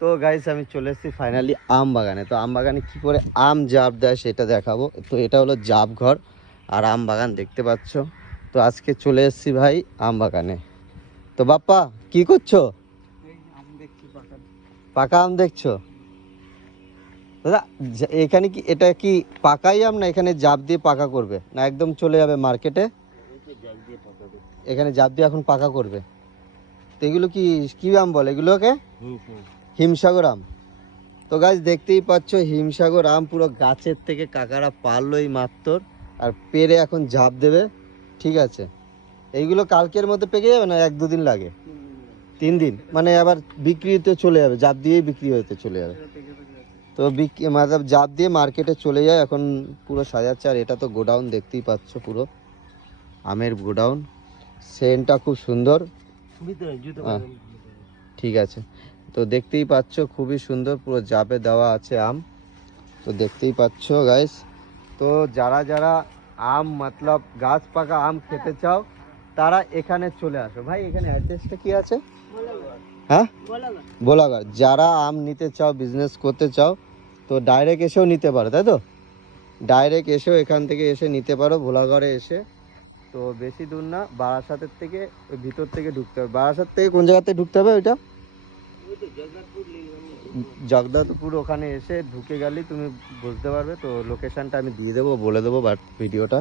তো গাইস আমি চলে এসেছি ফাইনালি আম বাগানে। তো আম বাগানে কি করে আম জাব দেয় সেটা দেখাবো। তো এটা হলো জাব ঘর আর আম বাগান দেখতে পাচ্ছ। তো আজকে চলে এসেছি ভাই আম বাগানে। তো বাপ্পা কি করছো? পাকা আম দেখছো দাদা? এখানে কি এটা কি পাকাই আম না এখানে জাব দিয়ে পাকা করবে না একদম চলে যাবে মার্কেটে? এখানে জাব দিয়ে এখন পাকা করবে। তো এগুলো কি কি আম বলে এগুলোকে? হিমসাগর আম। তো গাছ দেখতেই পাচ্ছ হিমসাগর আম পুরো গাছের থেকে কাকারা পারলো এই মাত্র আর পেরে এখন ঝাঁপ দেবে। ঠিক আছে, এইগুলো কালকের মধ্যে পেকে যাবে না 1-2 দিন লাগে? 3 দিন মানে আবার বিক্রিতে চলে যাবে, জাপ দিয়েই বিক্রি হতে চলে যাবে। তো বিক্রি মানে জাপ দিয়ে মার্কেটে চলে যায় এখন পুরো সাজাচ্ছে। আর এটা তো গোডাউন দেখতেই পাচ্ছ, পুরো আমের গোডাউন। সেন্টটা খুব সুন্দর। ঠিক আছে, তো দেখতেই পাচ্ছ খুবই সুন্দর পুরো জাপে দেওয়া আছে আম। তো দেখতেই পাচ্ছ গাইস। তো যারা যারা আম মতলব গাছ পাকা আম খেতে চাও তারা এখানে চলে আসো। ভাই এখানে অ্যাড্রেসটা কি আছে? হ্যাঁ, বোলাগড়। যারা আম নিতে চাও, বিজনেস করতে চাও, তো ডাইরেক্ট এসেও নিতে পারো, তাই তো? ডাইরেক্ট এসেও এখান থেকে এসে নিতে পারো ভোলাগড়ে এসে। তো বেশি দূর না, বারাসাতের থেকে ওই ভিতর থেকে ঢুকতে হবে। বারাসাত থেকে কোন জায়গাতে ঢুকতে হবে ওইটা? জগদলপুর। ওখানে এসে ঢুকে গেলেই তুমি বুঝতে পারবে। তো লোকেশনটা আমি দিয়ে দেবো, বলে দেবো ভিডিওটা।